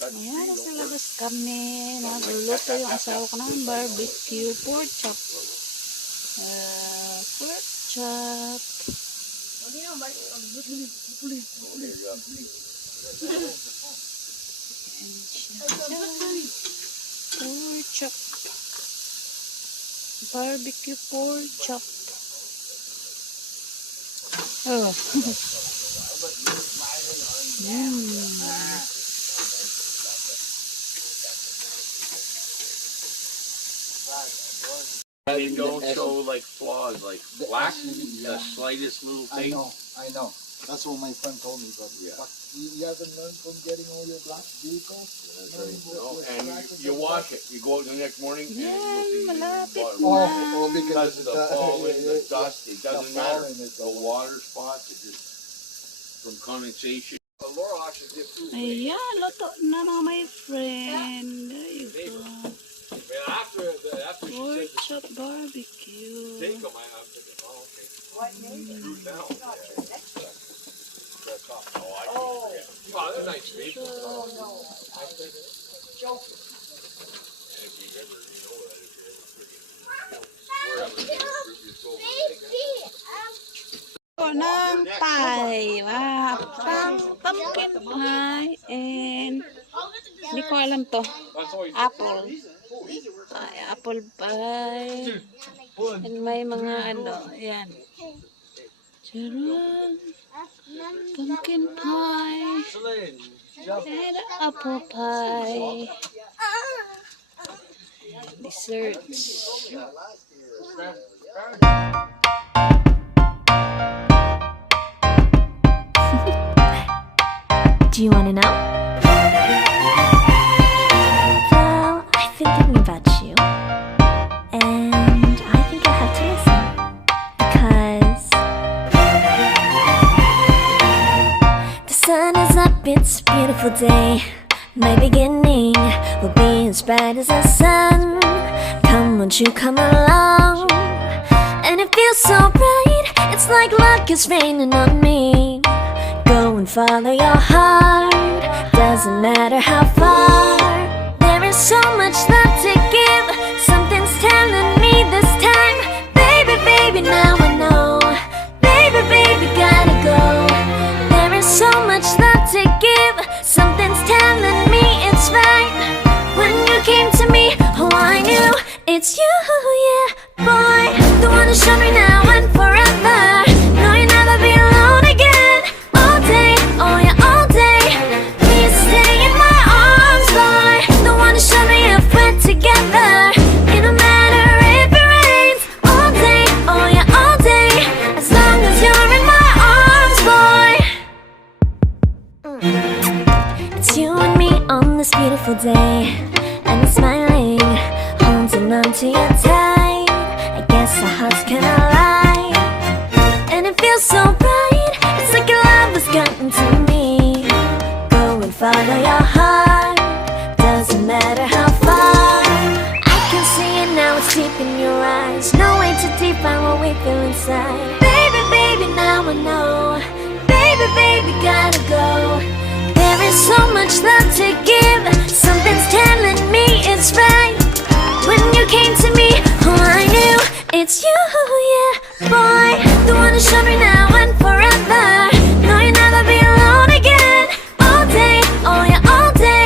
Ayan, nasa labas kami. Nagluluto yung asawa ko ng barbecue pork chop. Pork chop. Pork chop. Barbecue pork chop. Oh. They don't show like flaws, like black, the slightest little thing. I know. That's what my friend told me. But you haven't learned from getting all your black vehicles. And you wash it. You go out the next morning and you'll see because the pollen, the dust. It doesn't matter. The water spots, it just from condensation. Ayan, luto na mga my friend. There you go. Pork chop barbecue. Take them, I'm thinking, oh, okay. What made it? Now. Oh, they're nice people. Oh, no. Joking. Ng pie. Wow. Pumpkin pie and hindi ko alam to. Apple. Apple pie. And may mga ano. Ayan. Charon. Pumpkin pie. And apple pie. Desserts. Do you want to know? Well, I've been thinking about you, and I think I have to listen, because the sun is up, it's a beautiful day. My beginning will be as bright as the sun. Come, won't you come along? And it feels so bright, it's like luck is raining on me. Go and follow your heart, doesn't matter how far. There is so much love to give, something's telling me this time. Baby, baby, now I know. Baby, baby, gotta go. There is so much love to give, something's telling me it's right. When you came to me, oh I knew it's you, yeah, boy. The one who showed me now and forever. No, you'll never be alone again. Oh yeah, all day. Please stay in my arms, boy. The one who showed me if we're together. It don't matter if it rains. All day, oh yeah, all day. As long as you're in my arms, boy. It's you and me on this beautiful day, and I'm smiling, holding on to you tight. I guess our hearts can align, and it feels so bright. It's like your love has gotten to me. Go and follow your heart, doesn't matter how far. I can see it now, it's deep in your eyes. No way to define what we feel inside. Baby, baby, now I know. Baby, baby, gotta go. There is so much love to give, something's telling me it's right. When you came to me, oh I knew it's you, yeah, boy. The one who showed me now